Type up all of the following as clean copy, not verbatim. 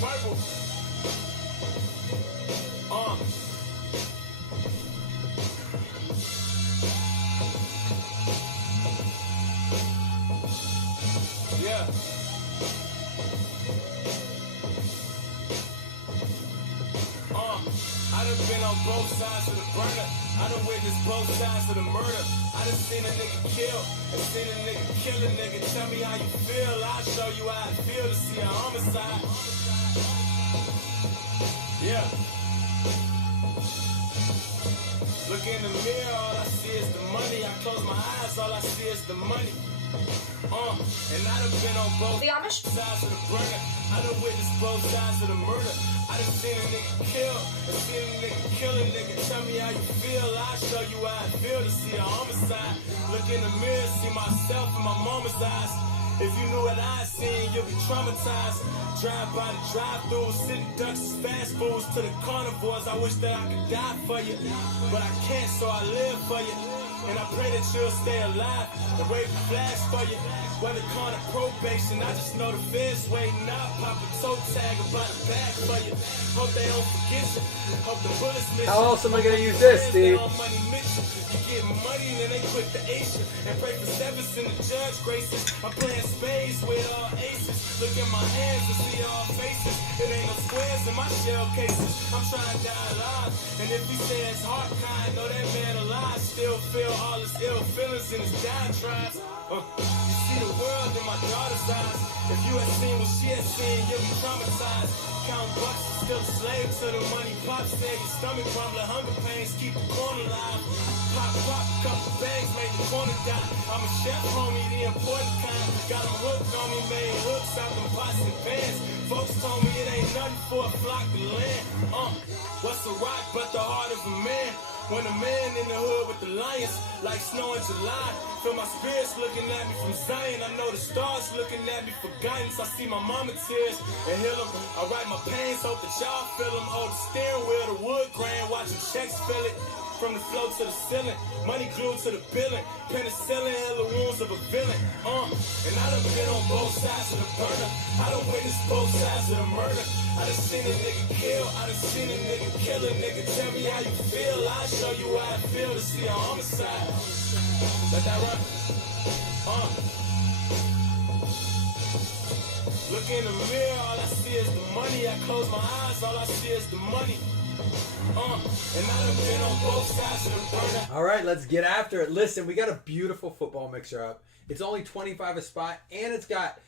Purple. Yeah. I done been on both sides of the burner. I done witnessed both sides of the murder. I done seen a nigga kill and seen a nigga kill a nigga. Tell me how you feel. I'll show you how it feel to see a homicide. Yeah. Look in the mirror, all I see is the money. I close my eyes, all I see is the money. And I done been on both sides of the burner. I done witnessed both sides of the murder. I done seen a nigga kill and seen a nigga kill a nigga. Tell me how you feel, I'll show you how it feel to see a homicide. Look in the mirror, see myself in my mama's eyes. If you knew what I seen, you'll be traumatized. Drive by the drive-thrus, sitting ducks as fast foods to the carnivores. I wish that I could die for you, but I can't, so I live for you. And I pray that you'll stay alive and wave the flags for you. Whether call it probation, I just know the feds waiting up. Pop a toe tag about a bag for you. Hope they don't forget you. Hope the bullets miss you. How else am I gonna use this, Steve? You get money and then they quick to ace you. And pray for sevens in the judge graces. I'm playing spades with all aces. Look at my hands and see all faces. It ain't no squares in my shell cases. I'm trying to die alive. And if he say it's hard kind, know that man alive. Still feel all his ill feelings in his diatribes. You see the world in my daughter's eyes. If you had seen what she had seen, you'll be traumatized. Count bucks, still a slave to the money. Pop said your stomach rumbling, hunger pains keep the corner alive. Pop, couple bangs, make the corner die. I'm a chef, homie, the important kind. Got them hooked on me, made hooks out them pots and pans. Folks told me it ain't nothing for a flock to land. What's a rock but the heart of a man? When a man in the hood with the lions, like snow in July. Feel my spirits looking at me from Zion. I know the stars looking at me for guidance. I see my mama tears and heal them. I write my pains, hope that y'all feel them. Hold the steering wheel, the wood grain, watching checks fill it. From the floor to the ceiling, money glued to the billing. Penicillin, heal the wounds of a villain. And I done been on both sides of the burner. I done witnessed both sides of the murder. I done seen a nigga kill, I done seen a nigga kill a nigga. Tell me how you feel, I'll show you how I feel to see a homicide. Is that right? Look in the mirror, all I see is the money. I close my eyes, all I see is the money. And I done been on both sides of the burner. All right, let's get after it. Listen, we got a beautiful football mixer up. It's only $25 a spot, and it's got.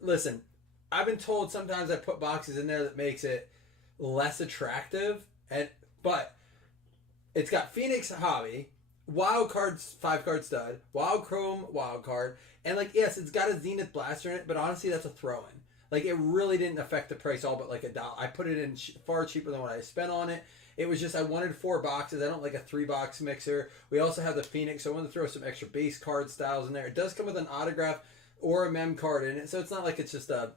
Listen, I've been told sometimes I put boxes in there that makes it less attractive, but it's got Phoenix Hobby, Wild Cards 5-card stud, Wild Chrome Wild Card, and yes, it's got a Zenith Blaster in it, but honestly, that's a throw-in. It really didn't affect the price all but $1. I put it in far cheaper than what I spent on it. It was just I wanted 4 boxes. I don't like a 3-box mixer. We also have the Phoenix, so I wanted to throw some extra base card styles in there. It does come with an autograph or a mem card in it, so it's not like it's just a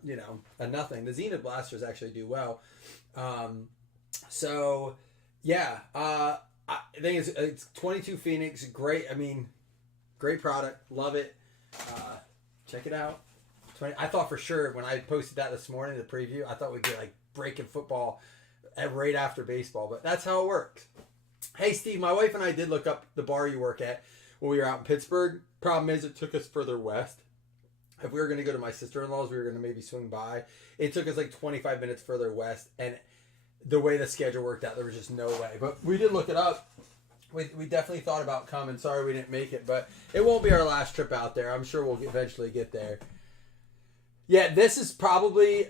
nothing. The Zenith Blasters actually do well. I think it's 22 Phoenix. Great. Great product. Love it. Check it out. I thought for sure when I posted that this morning, the preview, I thought we'd get breaking football right after baseball, but that's how it works. Hey, Steve, my wife and I did look up the bar you work at when we were out in Pittsburgh. Problem is, it took us further west. If we were going to go to my sister-in-law's, we were going to maybe swing by. It took us 25 minutes further west, and the way the schedule worked out, there was just no way. But we did look it up. We definitely thought about coming. Sorry we didn't make it, but it won't be our last trip out there. I'm sure we'll eventually get there. Yeah, this is probably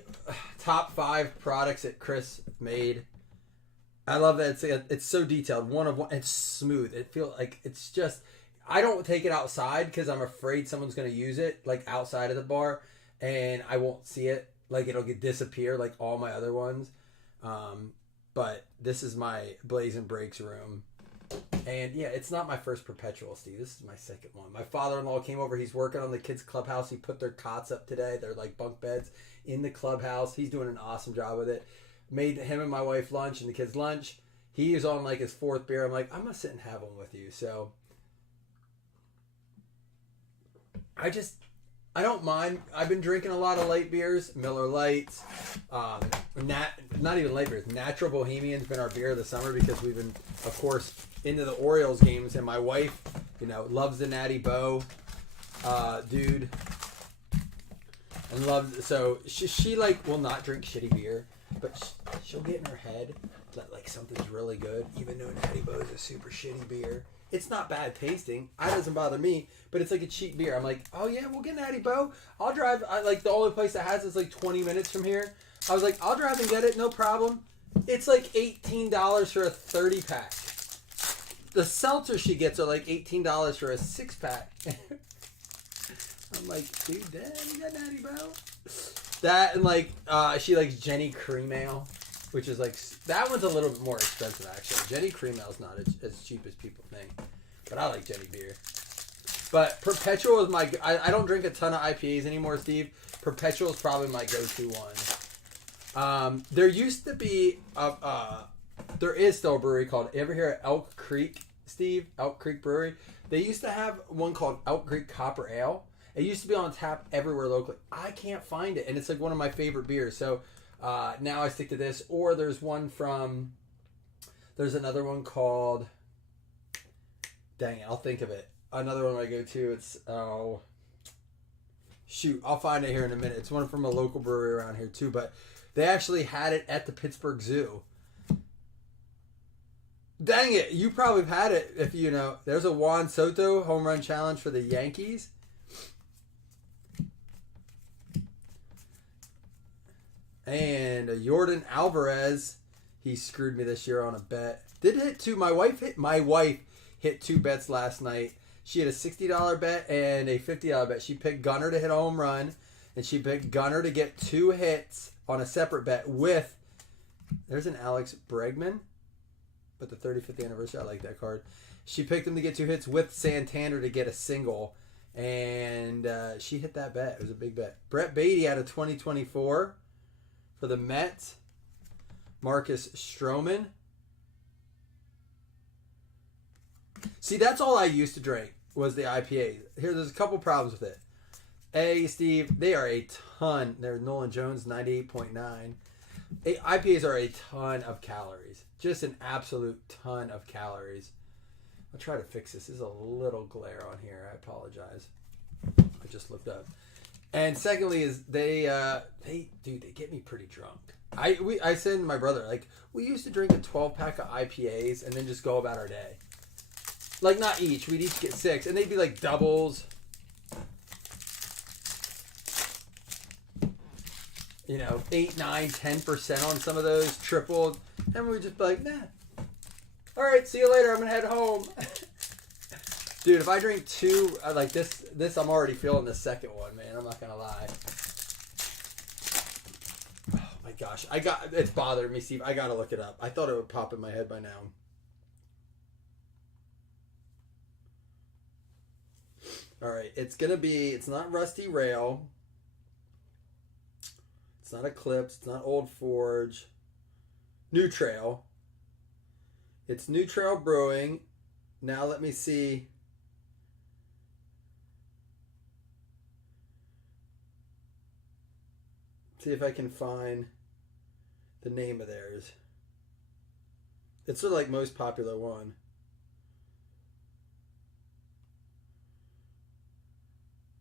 top 5 products that Chris made. I love that it's so detailed. One of one, it's smooth. It feels like it's just. I don't take it outside because I'm afraid someone's going to use it outside of the bar, and I won't see it. It'll disappear like all my other ones. But this is my Blaze and Breaks room. And yeah, it's not my first perpetual, Steve. This is my second one. My father-in-law came over. He's working on the kids' clubhouse. He put their cots up today. They're bunk beds in the clubhouse. He's doing an awesome job with it. Made him and my wife lunch and the kids lunch. He is on his 4th beer. I'm I'm going to sit and have one with you. So I I don't mind. I've been drinking a lot of light beers, Miller Lights, not even light beers. Natural Bohemian's been our beer of the summer because we've been, of course, into the Orioles games, and my wife, loves the Natty Bo, dude, and loves. So she will not drink shitty beer, but she'll get in her head that like something's really good, even though Natty Bo is a super shitty beer. It's not bad tasting. It doesn't bother me, but it's like a cheap beer. I'm like, oh yeah, we'll get Natty Bo. I'll drive. The only place that has is like 20 minutes from here. I was like, I'll drive and get it, no problem. It's like $18 for a 30 pack. The seltzer she gets are like $18 for a 6 pack. I'm like, dude, Dad, you got Natty Bo? That and she likes Jenny Cream Ale, which is that one's a little bit more expensive actually. Jenny Cream Ale is not as cheap as people think, but I like Jenny beer. But Perpetual is I don't drink a ton of IPAs anymore, Steve. Perpetual is probably my go-to one. There used to be there is still a brewery called, you ever hear of Elk Creek, Steve? Elk Creek Brewery. They used to have one called Elk Creek Copper Ale. It used to be on tap everywhere locally. I can't find it, and it's like one of my favorite beers. So now I stick to this. Or there's another one called, dang it, I'll think of it. Another one I go to, it's, I'll find it here in a minute. It's one from a local brewery around here too, but they actually had it at the Pittsburgh Zoo. Dang it, you probably have had it if you know. There's a Juan Soto home run challenge for the Yankees. And Yordan Alvarez, he screwed me this year on a bet. Did hit two. My wife hit 2 bets last night. She had a $60 bet and a $50 bet. She picked Gunnar to hit a home run, and she picked Gunnar to get 2 hits on a separate bet with, there's an Alex Bregman, but the 35th anniversary, I like that card. She picked him to get 2 hits with Santander to get a single, and she hit that bet. It was a big bet. Brett Beatty out of 2024 for the Mets. Marcus Stroman. See, that's all I used to drink was the IPA. There's a couple problems with it. A, Steve, they are a ton. They're Nolan Jones, 98.9. IPAs are a ton of calories. Just an absolute ton of calories. I'll try to fix this. There's a little glare on here. I apologize. I just looked up. And secondly is they get me pretty drunk. I said to my brother, we used to drink a 12-pack of IPAs and then just go about our day. Not each. We'd each get 6. And they'd be like doubles. 8, 9, 10% on some of those. Tripled. And we'd just be like, nah. All right, see you later. I'm going to head home. Dude, if I drink 2, like this I'm already feeling the second one, man. I'm not going to lie. Oh, my gosh. It's bothering me, Steve. I got to look it up. I thought it would pop in my head by now. All right, it's not Rusty Rail. It's not Eclipse. It's not Old Forge. New Trail. It's New Trail Brewing. Now let me see. See if I can find the name of theirs. It's their most popular one.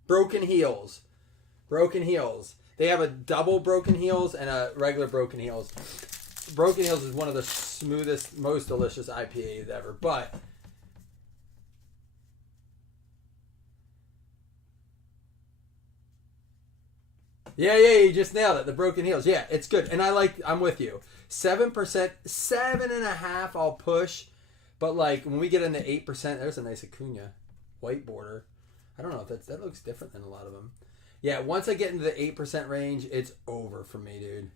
Broken Heels. Broken Heels. They have a double Broken Heels and a regular Broken Heels. Broken Heels is one of the smoothest, most delicious IPAs ever. But yeah, you just nailed it. The Broken Heels. Yeah, it's good. And I'm with you. 7%, 7.5% I'll push. But when we get into 8%, there's a nice Acuna. White border. I don't know if that looks different than a lot of them. Yeah, once I get into the 8% range, it's over for me, dude.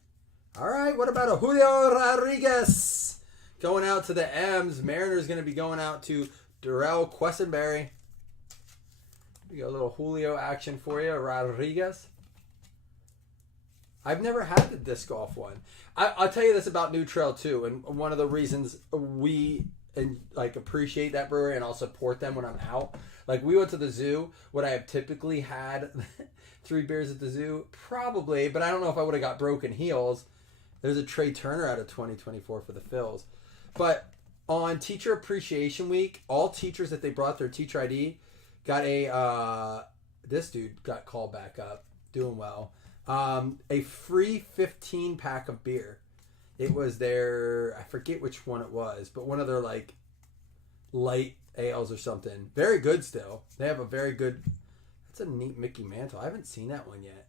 All right, what about a Julio Rodriguez? Going out to the M's. Mariners going to be going out to Darrell Quessenberry. We got a little Julio action for you, Rodriguez. I've never had the disc golf one. I'll tell you this about New Trail too, and one of the reasons we appreciate that brewery and I'll support them when I'm out. We went to the zoo. What I have typically had 3 beers at the zoo? Probably, but I don't know if I would have got broken heels. There's a Trey Turner out of 2024 for the Phils. But on Teacher Appreciation Week, all teachers that they brought their teacher ID got a, this dude got called back up, doing well, a free 15-pack of beer. It was their, I forget which one it was, but one of their like light ales or something. Very good still. They have a very good, that's a neat Mickey Mantle. I haven't seen that one yet.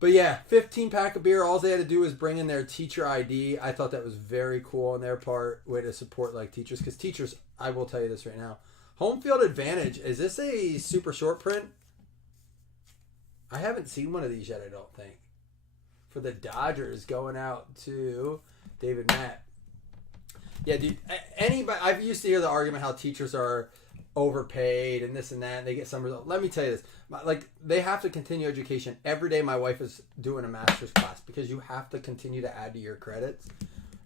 But yeah, 15-pack of beer. All they had to do was bring in their teacher ID. I thought that was very cool on their part. Way to support like teachers. Because teachers, I will tell you this right now. Home field advantage. Is this a super short print? I haven't seen one of these yet, I don't think. For the Dodgers going out to David Matt. Yeah, dude. Anybody, I've used to hear the argument how teachers are overpaid and this and that, and they get some result. Let me tell you this, like, they have to continue education every day. My wife is doing a master's class because you have to continue to add to your credits.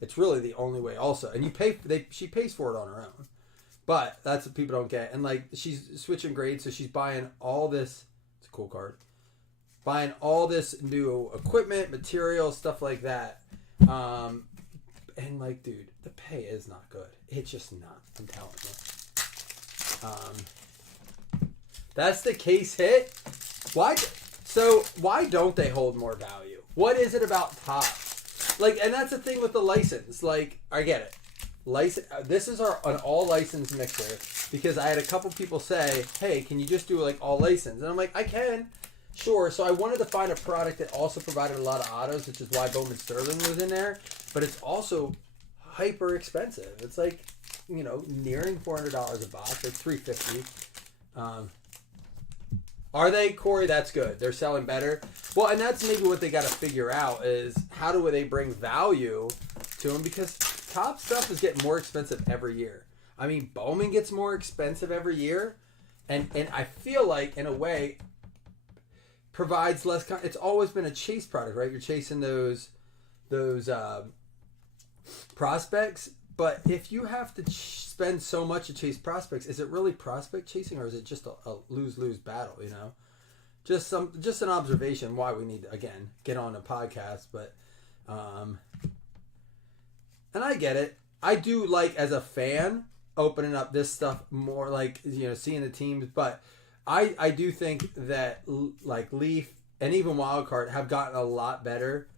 It's really the only way also, and you pay, she pays for it on her own, but that's what people don't get. And like, she's switching grades, so she's buying all this, it's a cool card, buying all this new equipment, materials, stuff like that. And like, dude, the pay is not good. It's just not, I'm telling you. That's the case hit. Why don't they hold more value? What is it about Top? Like, and that's the thing with the license. Like, I get it. This is an all licensed mixer because I had a couple people say, "Hey, can you just do like all license?" And I'm like, "I can, sure." So I wanted to find a product that also provided a lot of autos, which is why Bowman Sterling was in there. But it's also hyper expensive. It's like, you know, nearing $400 a box, like $350. Are they, Corey? That's good. They're selling better. Well, and that's maybe what they got to figure out is how do they bring value to them, because Top stuff is getting more expensive every year. I mean, Bowman gets more expensive every year, and I feel like in a way provides less. It's always been a chase product, right? You're chasing those prospects. But if you have to spend so much to chase prospects, is it really prospect chasing, or is it just a lose-lose battle, you know? Just an observation why we need to, again, get on a podcast. But, and I get it. I do like, as a fan, opening up this stuff more, like, you know, seeing the teams. But I do think that, like, Leaf and even Wildcard have gotten a lot better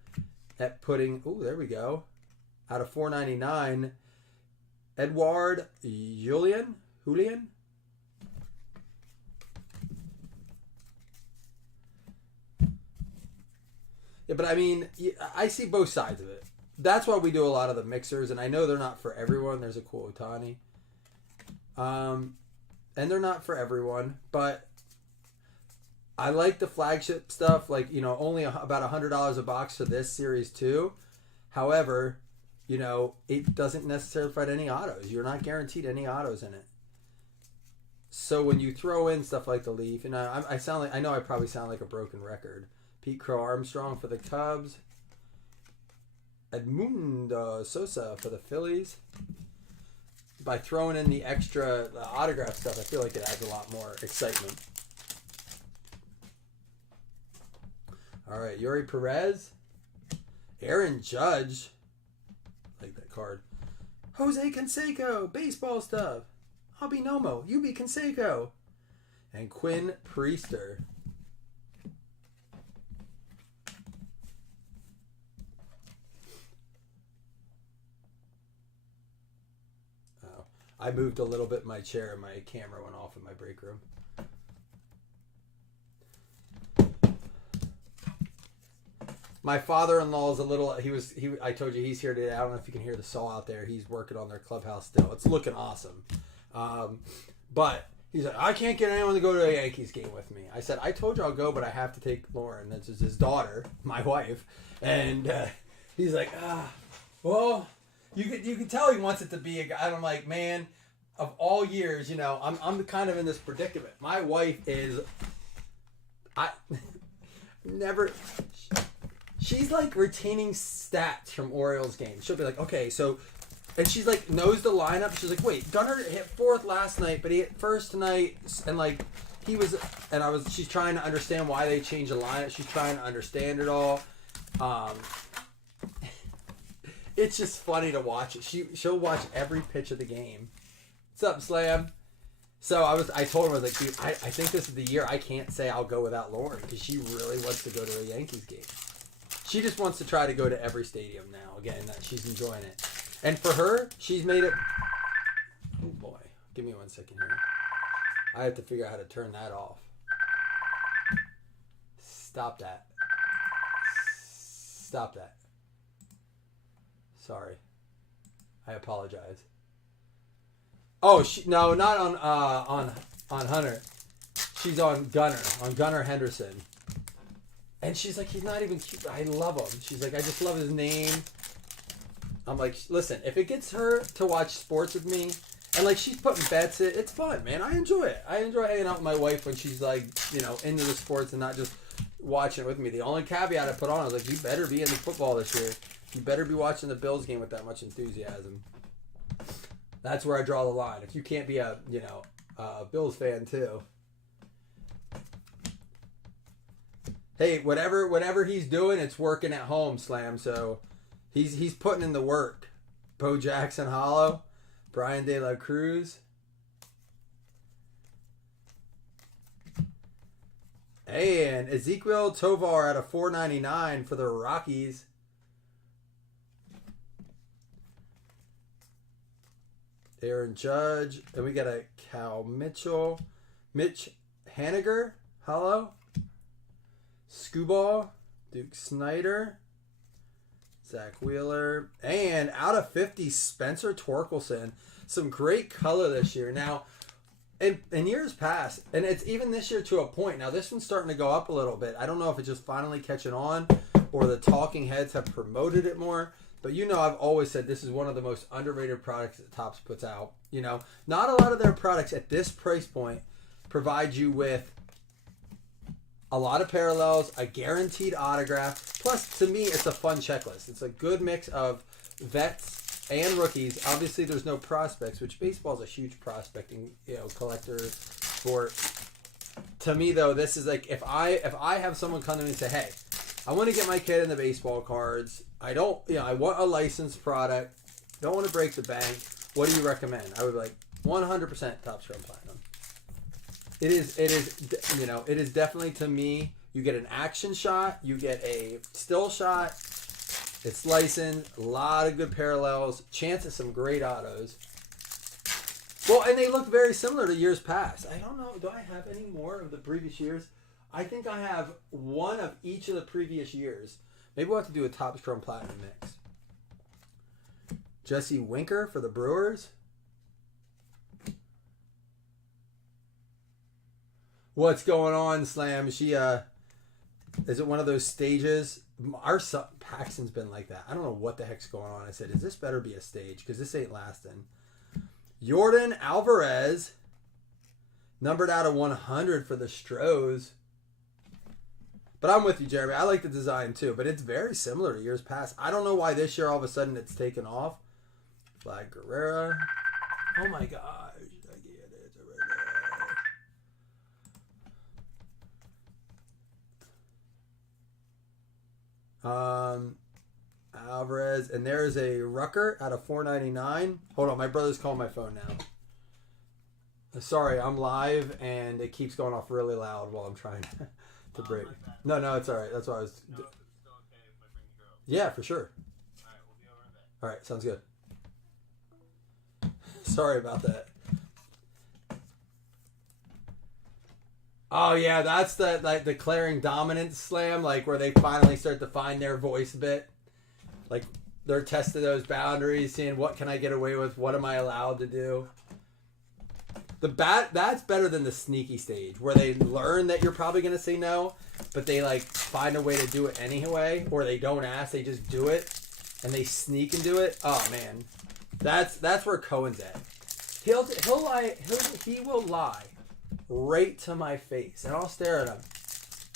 at putting, ooh, there we go, out of $4.99, Edouard Julien. Yeah, but I mean, I see both sides of it. That's why we do a lot of the mixers, and I know they're not for everyone. There's a cool Otani. And they're not for everyone, but I like the flagship stuff, like, you know, only about $100 a box for this series too. However, you know, it doesn't necessarily provide any autos. You're not guaranteed any autos in it. So when you throw in stuff like the Leaf, and I know I probably sound like a broken record. Pete Crow Armstrong for the Cubs. Edmundo Sosa for the Phillies. By throwing in the extra autograph stuff, I feel like it adds a lot more excitement. All right, Yuri Perez. Aaron Judge. Like that card. Jose Canseco, baseball stuff. I'll be Nomo, you be Canseco. And Quinn Priester. Oh, I moved a little bit in my chair and my camera went off in my break room. My father-in-law is a little. I told you he's here today. I don't know if you can hear the saw out there. He's working on their clubhouse still. It's looking awesome, but he's like, I can't get anyone to go to a Yankees game with me. I said, I told you I'll go, but I have to take Lauren. That's his daughter, my wife, and he's like, well, you can tell he wants it to be a guy. And I'm like, man, of all years, you know, I'm kind of in this predicament. My wife is, never. She's like retaining stats from Orioles games. She'll be like, okay, so, and she's like knows the lineup. She's like, wait, Gunnar hit fourth last night, but he hit first tonight, and like, he was, and she's trying to understand why they changed the lineup. She's trying to understand it all. It's just funny to watch it. She'll watch every pitch of the game. What's up, Slam? So I told her, I was like, dude, I think this is the year I can't say I'll go without Lauren because she really wants to go to a Yankees game. She just wants to try to go to every stadium now. Again, that she's enjoying it. And for her, she's made it. Oh boy, give me 1 second here. I have to figure out how to turn that off. Stop that. Stop that. Sorry. I apologize. Oh, no, not on Hunter. She's on Gunnar Henderson. And she's like, he's not even cute. I love him. She's like, I just love his name. I'm like, listen, if it gets her to watch sports with me, and like she's putting bets in, it's fun, man. I enjoy it. I enjoy hanging out with my wife when she's like, into the sports and not just watching it with me. The only caveat I put on, I was like, you better be into football this year. You better be watching the Bills game with that much enthusiasm. That's where I draw the line. If you can't be a Bills fan too. Hey, whatever he's doing, it's working at home, Slam. So he's putting in the work. Bo Jackson Hollow, Brian De La Cruz. And Ezequiel Tovar out of $4.99 for the Rockies. Aaron Judge. And we got a Cal Mitchell. Mitch Haniger. Hello. Scuball. Duke Snyder. Zach Wheeler. And out of 50, Spencer Torkelson. Some great color this year. Now, in years past, and it's even this year to a point. Now, this one's starting to go up a little bit. I don't know if it's just finally catching on or the talking heads have promoted it more. But I've always said this is one of the most underrated products that Topps puts out. Not a lot of their products at this price point provide you with a lot of parallels, a guaranteed autograph. Plus, to me, it's a fun checklist. It's a good mix of vets and rookies. Obviously, there's no prospects, which baseball is a huge prospecting, collector sport. To me, though, this is like if I have someone come to me and say, "Hey, I want to get my kid into baseball cards. I want a licensed product. Don't want to break the bank. What do you recommend?" I would be like 100% Topps Chrome Platinum. It is definitely, to me, you get an action shot, you get a still shot. It's licensed, a lot of good parallels, chance of some great autos. Well, and they look very similar to years past. I don't know, do I have any more of the previous years? I think I have one of each of the previous years. Maybe we'll have to do a Topps Chrome Platinum mix. Jesse Winker for the Brewers. What's going on, Slam? Is it one of those stages? Our son, Paxton's been like that. I don't know what the heck's going on. I said, this better be a stage because this ain't lasting. Jordan Alvarez, numbered out of 100 for the Stros. But I'm with you, Jeremy. I like the design too, but it's very similar to years past. I don't know why this year all of a sudden it's taken off. Vlad Guerrera. Oh my gosh. I get it. It's right there. Alvarez. And there's a Rucker out of $4.99. Hold on. My brother's calling my phone now. Sorry, I'm live and it keeps going off really loud while I'm trying to break. No, it's all right. That's why I was. Still okay if I bring the girl. Yeah, for sure. All right, we'll be over in a bit. All right, sounds good. Sorry about that. Oh yeah, that's the like declaring dominance slam, like where they finally start to find their voice a bit. Like they're testing those boundaries, seeing what can I get away with, what am I allowed to do. That's better than the sneaky stage where they learn that you're probably going to say no, but they like find a way to do it anyway, or they don't ask, they just do it and they sneak and do it. Oh man, that's where Cohen's at. He will lie right to my face and I'll stare at him.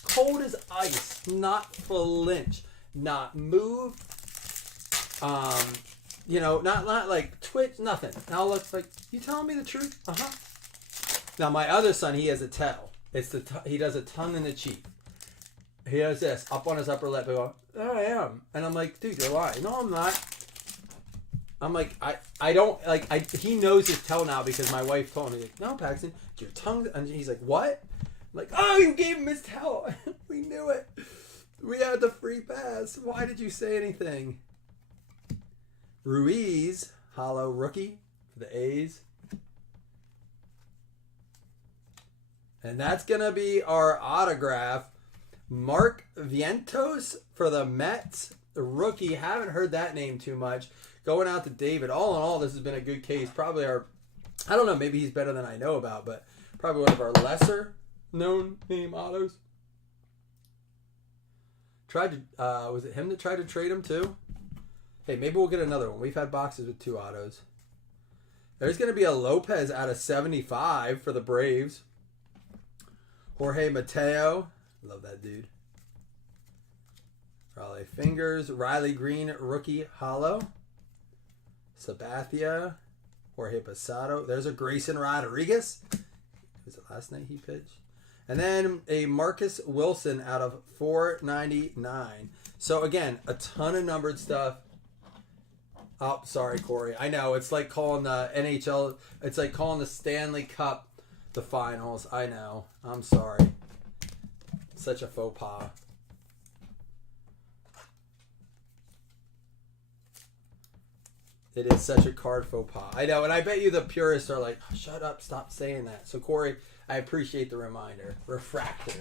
Cold as ice, not flinch, not move. Not like twitch, nothing. I'll look like, you telling me the truth? Uh-huh. Now, my other son, he has a tell. It's he does a tongue in the cheek. He does this up on his upper lip. I go, oh, I am, and I'm like, dude, you're lying. No, I'm not. I'm like, I don't like. He knows his tell now because my wife told me. Like, no, Paxton, your tongue. And he's like, what? I'm like, oh, you gave him his tell. We knew it. We had the free pass. Why did you say anything? Ruiz, hollow rookie for the A's. And that's going to be our autograph. Mark Vientos for the Mets. The rookie. Haven't heard that name too much. Going out to David. All in all, this has been a good case. Probably I don't know, maybe he's better than I know about, but probably one of our lesser known name autos. Was it him that tried to trade him too? Hey, maybe we'll get another one. We've had boxes with 2 autos. There's going to be a Lopez out of 75 for the Braves. Jorge Mateo. Love that dude. Raleigh Fingers. Riley Green, rookie hollow. Sabathia. Jorge Posada. There's a Grayson Rodriguez. Was it last night he pitched? And then a Marcus Wilson out of 499. So again, a ton of numbered stuff. Oh, sorry, Corey. I know. It's like calling the NHL. It's like calling the Stanley Cup the finals. I know. I'm sorry. Such a faux pas. It is such a card faux pas. I know. And I bet you the purists are like, oh, shut up. Stop saying that. So, Corey, I appreciate the reminder. Refractor.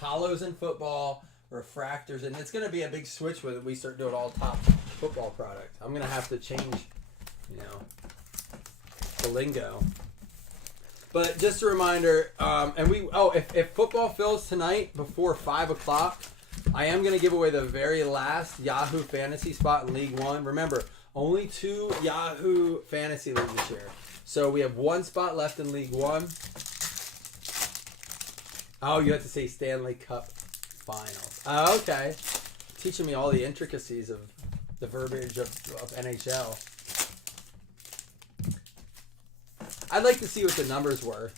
Hollows in football. Refractors. And it's going to be a big switch when we start doing all top football product. I'm going to have to change, the lingo. But just a reminder, if football fills tonight before 5 o'clock, I am going to give away the very last Yahoo Fantasy spot in League One. Remember, only 2 Yahoo Fantasy Leagues this year. So we have 1 spot left in League One. Oh, you have to say Stanley Cup Finals. Oh, okay. Teaching me all the intricacies of the verbiage of NHL. I'd like to see what the numbers were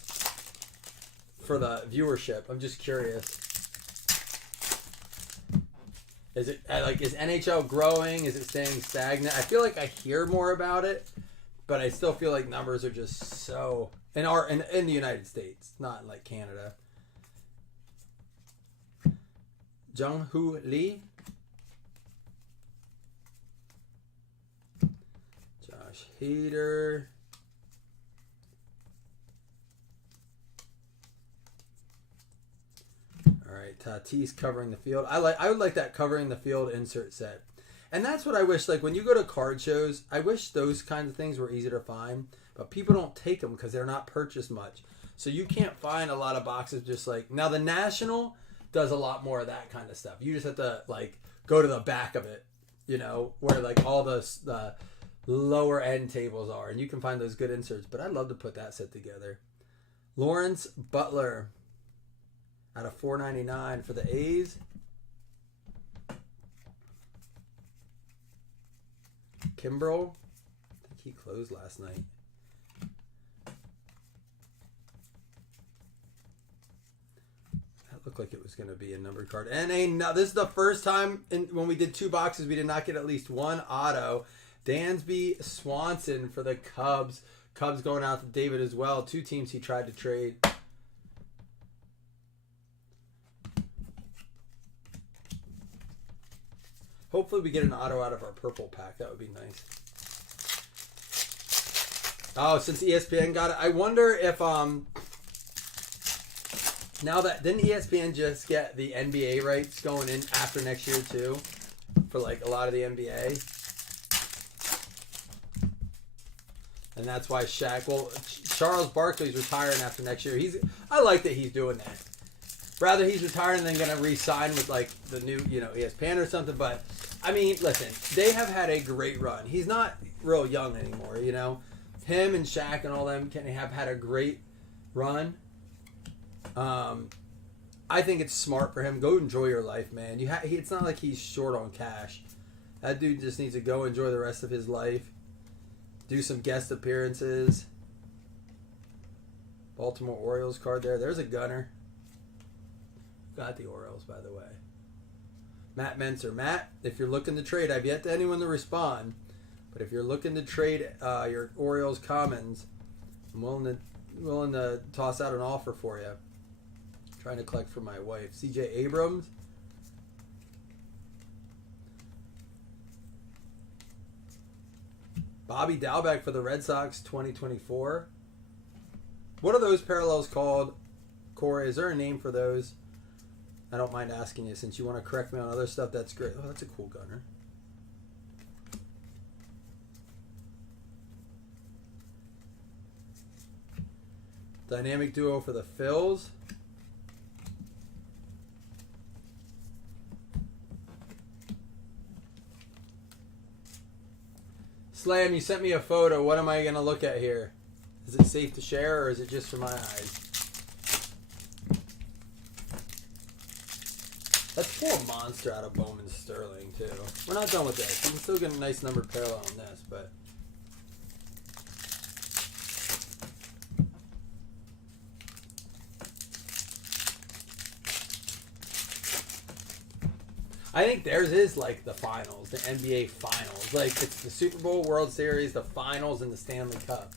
for the viewership. I'm just curious. Is NHL growing? Is it staying stagnant? I feel like I hear more about it, but I still feel like numbers are just so in the United States, not in like Canada. Jung-Hoo Lee. Josh Hader. All right, Tatis covering the field. I would like that covering the field insert set. And that's what I wish, like when you go to card shows, I wish those kinds of things were easy to find, but people don't take them because they're not purchased much. So you can't find a lot of boxes just like, now the National does a lot more of that kind of stuff. You just have to like go to the back of it, where like all the lower end tables are, and you can find those good inserts. But I'd love to put that set together. Lawrence Butler out of 499 for the A's. Kimbrel, I think he closed last night. Looked like it was going to be a numbered card. And this is the first time when we did 2 boxes, we did not get at least 1 auto. Dansby Swanson for the Cubs. Cubs going out to David as well. 2 teams he tried to trade. Hopefully we get an auto out of our purple pack. That would be nice. Oh, since ESPN got it, I wonder if now that didn't ESPN just get the NBA rights going in after next year too, for like a lot of the NBA, and that's why Charles Barkley's retiring after next year. I like that he's doing that. Rather he's retiring than gonna re-sign with like the new ESPN or something. But I mean, listen, they have had a great run. He's not real young anymore. Him and Shaq and all them have had a great run. I think it's smart for him. Go enjoy your life, man. It's not like he's short on cash. That dude just needs to go enjoy the rest of his life. Do some guest appearances. Baltimore Orioles card there. There's a gunner. Got the Orioles, by the way. Matt Menser. Matt, if you're looking to trade, I've yet to anyone to respond, but if you're looking to trade your Orioles commons, I'm willing to toss out an offer for you. Trying to collect for my wife. CJ Abrams. Bobby Dalbec for the Red Sox 2024. What are those parallels called, Corey? Is there a name for those? I don't mind asking you since you want to correct me on other stuff. That's great. Oh, that's a cool gunner. Dynamic duo for the Phils. Slam, you sent me a photo. What am I going to look at here? Is it safe to share or is it just for my eyes? Let's pull a monster out of Bowman Sterling, too. We're not done with this. I'm still getting a nice number parallel on this, but... I think theirs is like the finals, the NBA finals. Like, it's the Super Bowl, World Series, the finals, and the Stanley Cup.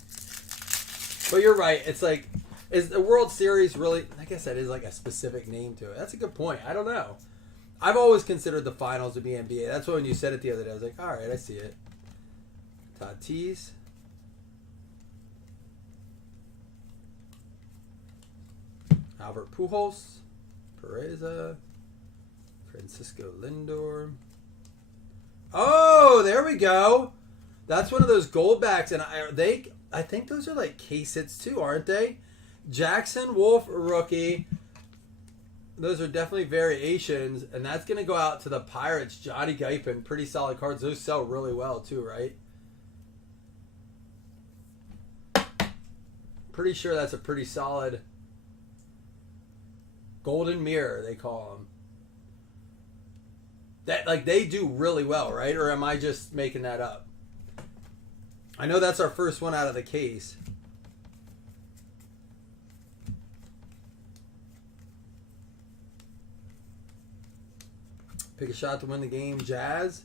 But you're right. It's like, is the World Series really... I guess that is like a specific name to it. That's a good point. I don't know. I've always considered the finals to be NBA. That's why when you said it the other day, I was like, all right, I see it. Tatis. Albert Pujols. Pereza. Francisco Lindor. Oh, there we go. That's one of those gold backs, and I think those are like case hits too, aren't they? Jackson Wolf rookie. Those are definitely variations, and that's going to go out to the Pirates. Johnny Guyton, pretty solid cards. Those sell really well too, right? Pretty sure that's a pretty solid golden mirror, they call them. That, like, they do really well, right? Or am I just making that up? I know that's our first one out of the case. Pick a shot to win the game. Jazz.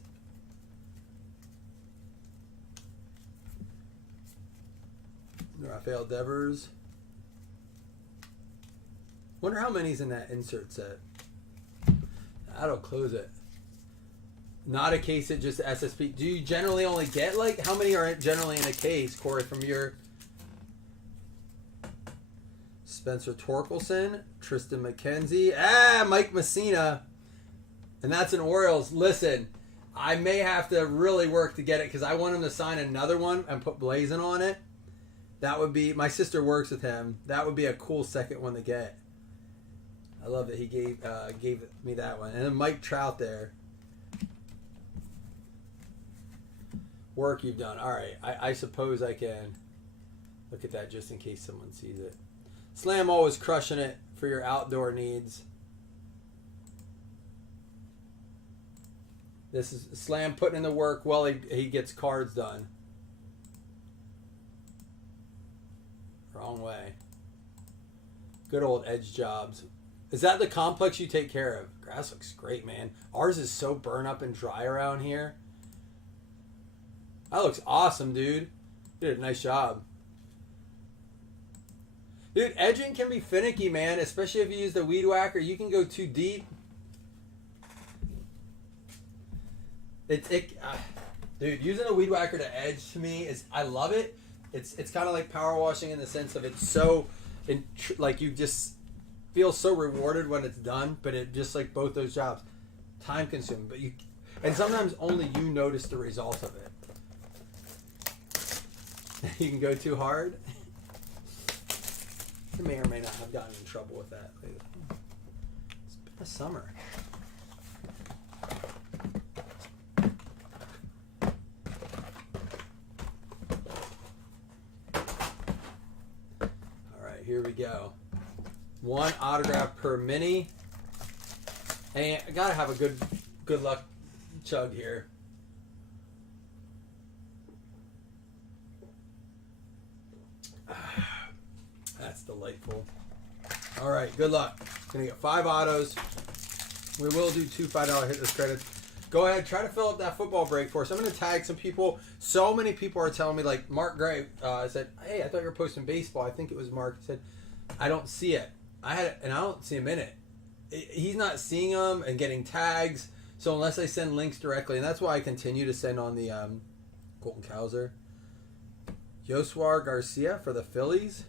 Rafael Devers. Wonder how many's in that insert set. That'll close it. Not a case hit, just SSP. Do you generally only get, like, how many are generally in a case, Corey, from your... Spencer Torkelson, Tristan McKenzie, Mike Messina. And that's an Orioles. Listen, I may have to really work to get it because I want him to sign another one and put Blazin on it. That would be... My sister works with him. That would be a cool second one to get. I love that he gave me that one. And then Mike Trout there. Work you've done. All right. I suppose I can look at that just in case someone sees it. Slam always crushing it for your outdoor needs. This is Slam putting in the work while he gets cards done. Wrong way. Good old edge jobs. Is that the complex you take care of? Grass looks great, man. Ours is so burn up and dry around here. That looks awesome, dude. You did a nice job. Dude, edging can be finicky, man. Especially if you use the weed whacker. You can go too deep. Dude, using a weed whacker to edge to me is... I love it. It's kind of like power washing in the sense of it's so... like you just feel so rewarded when it's done. But it just like both those jobs. Time consuming. But you... And sometimes only you notice the result of it. You can go too hard. You may or may not have gotten in trouble with that. It's been a summer. All right, here we go. One autograph per mini. Hey, I gotta have a good luck chug here. That's delightful. All right, good luck. Gonna get 5 autos. We will do 2 $5 hit list credits. Go ahead, try to fill up that football break for us. I'm gonna tag some people. So many people are telling me, like Mark Gray said, "Hey, I thought you were posting baseball." I think it was Mark. He said, "I don't see it. I don't see him in it." He's not seeing them and getting tags. So unless I send links directly, and that's why I continue to send on the Colton Cowser, Yoswar Garcia for the Phillies.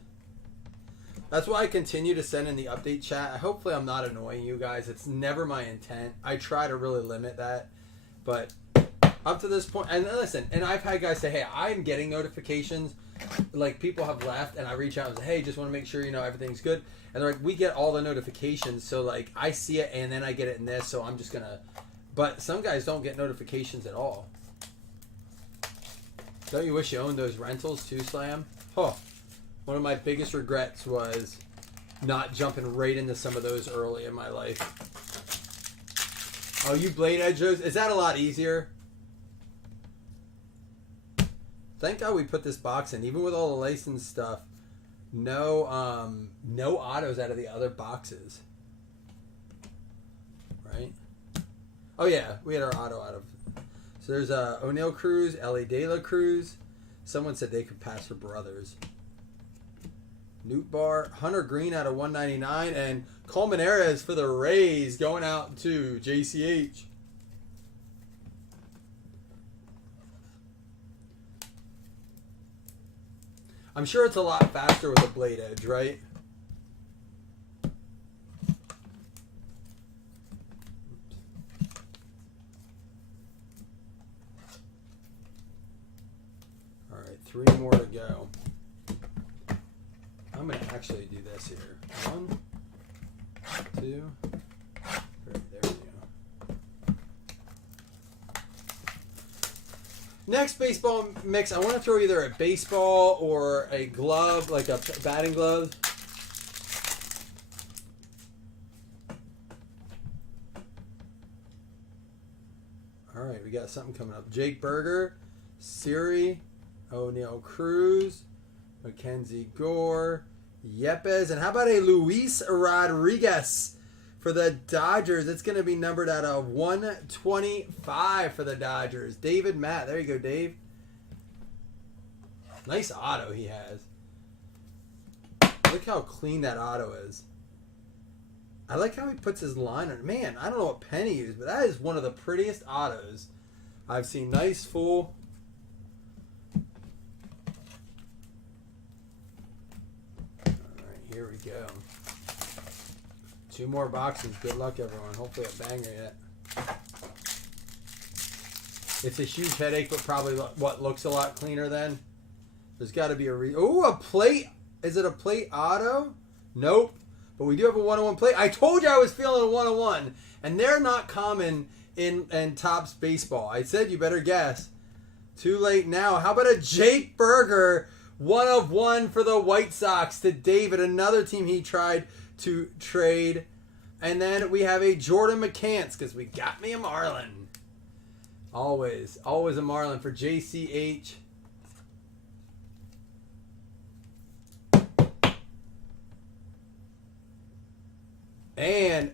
That's why I continue to send in the update chat. Hopefully I'm not annoying you guys. It's never my intent. I try to really limit that. But up to this point, and listen, and I've had guys say, "Hey, I'm getting notifications." Like people have left and I reach out and say, "Hey, just want to make sure you know everything's good." And they're like, "We get all the notifications." So like I see it and then I get it in this. So I'm just going to, but some guys don't get notifications at all. Don't you wish you owned those rentals too, Slam? Huh. One of my biggest regrets was not jumping right into some of those early in my life. Oh, you Blade Edge those? Is that a lot easier? Thank God we put this box in. Even with all the license stuff, no autos out of the other boxes. Right? Oh yeah, we had our auto out of. So there's O'Neal Cruz, Ellie De La Cruz. Someone said they could pass for brothers. Newt Bar, Hunter Green out of 199, and Colmenares for the Rays going out to JCH. I'm sure it's a lot faster with a Blade Edge, right? All right, 3 more to go. I'm going to actually do this here. 1, 2, 3. There we go. Next baseball mix, I want to throw either a baseball or a glove, like a batting glove. All right, we got something coming up. Jake Berger, Siri, O'Neal Cruz, Mackenzie Gore, Yepes, and how about a Luis Rodriguez for the Dodgers? It's going to be numbered out of 125 for the Dodgers. David Matt. There you go, Dave. Nice auto he has. Look how clean that auto is. I like how he puts his line on. Man, I don't know what pen he used, but that is one of the prettiest autos I've seen. Nice, full. Here we go. 2 more boxes. Good luck, everyone. Hopefully a banger yet. It's a huge headache, but probably what looks a lot cleaner then. There's got to be a oh, a plate. Is it a plate auto? Nope. But we do have a 101 plate. I told you I was feeling a 101, and they're not common in Topps baseball. I said you better guess. Too late now. How about a Jake Berger? 1 of 1 for the White Sox to David, another team he tried to trade. And then we have a Jordan McCants because we got me a Marlin. Always a Marlin for JCH. And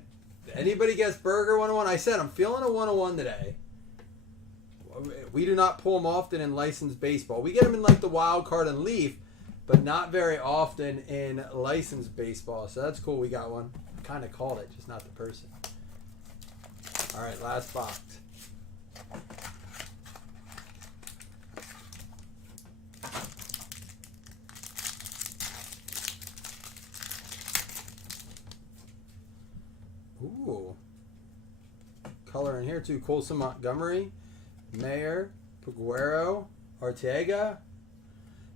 anybody guess Berger 101? I said I'm feeling a 101 today. We do not pull them often in licensed baseball. We get them in like the wild card and leaf, but not very often in licensed baseball. So that's cool. We got one. Kind of called it, just not the person. All right, last box. Ooh. Color in here too. Colson Montgomery. Mayer, Peguero, Ortega,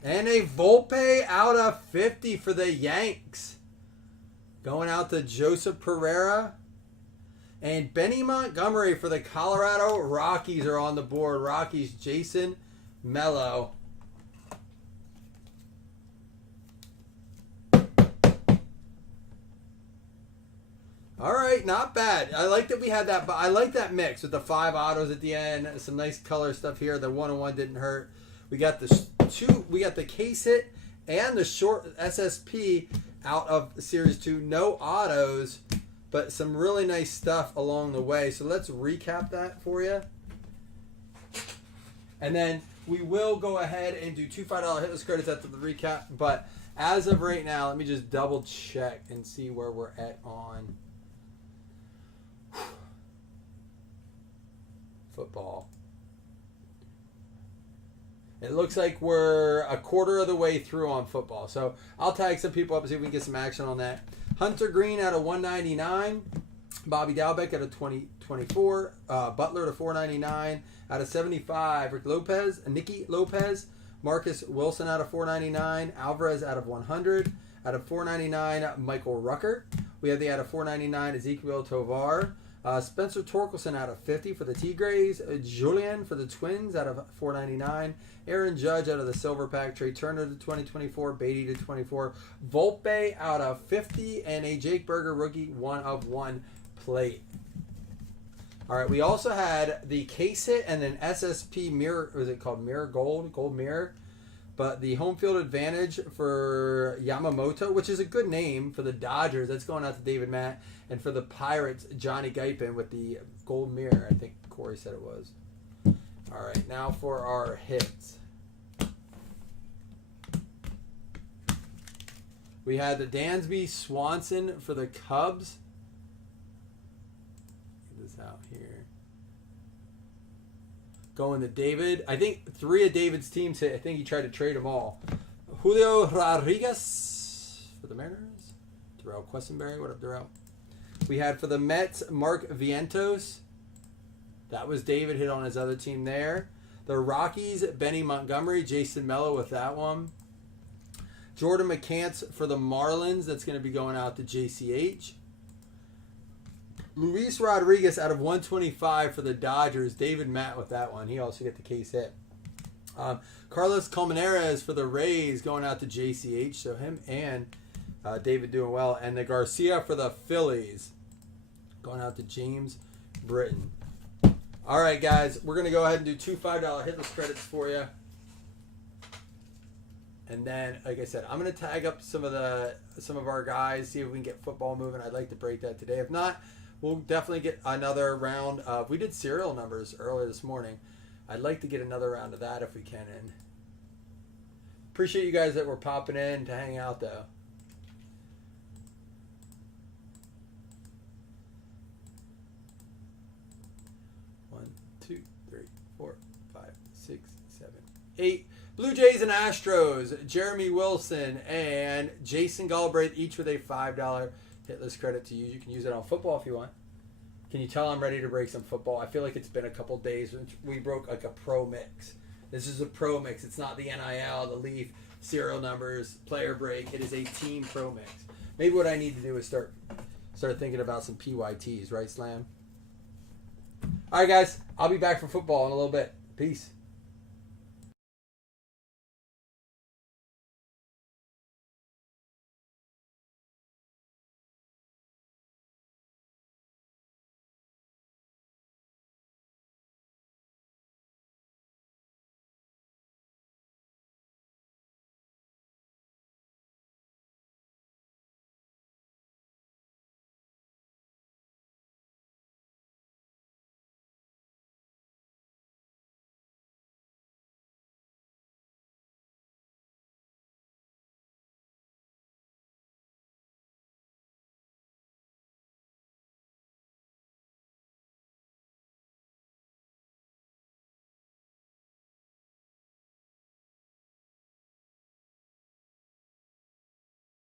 and a Volpe out of 50 for the Yanks. Going out to Joseph Pereira. And Benny Montgomery for the Colorado Rockies are on the board. Rockies, Jason Mello. All right, not bad. I like that we had that. But I like that mix with the 5 autos at the end. Some nice color stuff here. The 101 didn't hurt. We got the 2. We got the case hit and the short SSP out of Series 2. No autos. but some really nice stuff along the way. So let's recap that for you. And then we will go ahead and do 2 $5 hitless credits after the recap. But as of right now, let me just double check and see where we're at on football. It looks like we're a quarter of the way through on football. So I'll tag some people up and see if we can get some action on that. Hunter Green out of 199. Bobby Dalbeck out of 2024. Butler to 499. Out of 75. Rick Lopez. Nicky Lopez. Marcus Wilson out of 499. Alvarez out of 100. Out of 499, Michael Rucker. We have the out of 499, Ezekiel Tovar. Spencer Torkelson out of 50 for the Tigres. Julian for the Twins out of 499. Aaron Judge out of the Silver Pack. Trey Turner to 2024. Beatty to 24. Volpe out of 50. And a Jake Berger rookie 1/1 plate. All right, we also had the case hit and then SSP mirror. Was it called Mirror Gold? Gold Mirror. But the home field advantage for Yamamoto, which is a good name for the Dodgers. That's going out to David Matt. And for the Pirates, Johnny Guypen with the gold mirror. I think Corey said it was. All right, now for our hits. We had the Dansby Swanson for the Cubs. Get this out here. Going to David. I think 3 of David's teams hit. I think he tried to trade them all. Julio Rodriguez for the Mariners. Darrell Quessenberry. What up, Darrell? We had for the Mets, Mark Vientos. That was David, hit on his other team there. The Rockies, Benny Montgomery. Jason Mello with that one. Jordan McCants for the Marlins. That's going to be going out to JCH. Luis Rodriguez out of 125 for the Dodgers. David Matt with that one. He also get the case hit. Carlos Colmenares for the Rays going out to JCH. So him and David doing well. And the Garcia for the Phillies going out to James Britton. All right, guys. We're going to go ahead and do 2 $5 hitless credits for you. And then, like I said, I'm going to tag up some of our guys, see if we can get football moving. I'd like to break that today. If not, we'll definitely get another round of... We did serial numbers earlier this morning. I'd like to get another round of that if we can. And appreciate you guys that were popping in to hang out, though. One, 2, 3, 4, 5, 6, 7, 8. Blue Jays and Astros, Jeremy Wilson and Jason Galbraith, each with a $5 hitless credit to use. You can use it on football if you want. Can you tell I'm ready to break some football? I feel like it's been a couple days since we broke like a pro mix. This is a pro mix. It's not the NIL, the Leaf, serial numbers, player break. It is a team pro mix. Maybe what I need to do is start thinking about some PYTs, right, Slam? All right, guys. I'll be back for football in a little bit. Peace.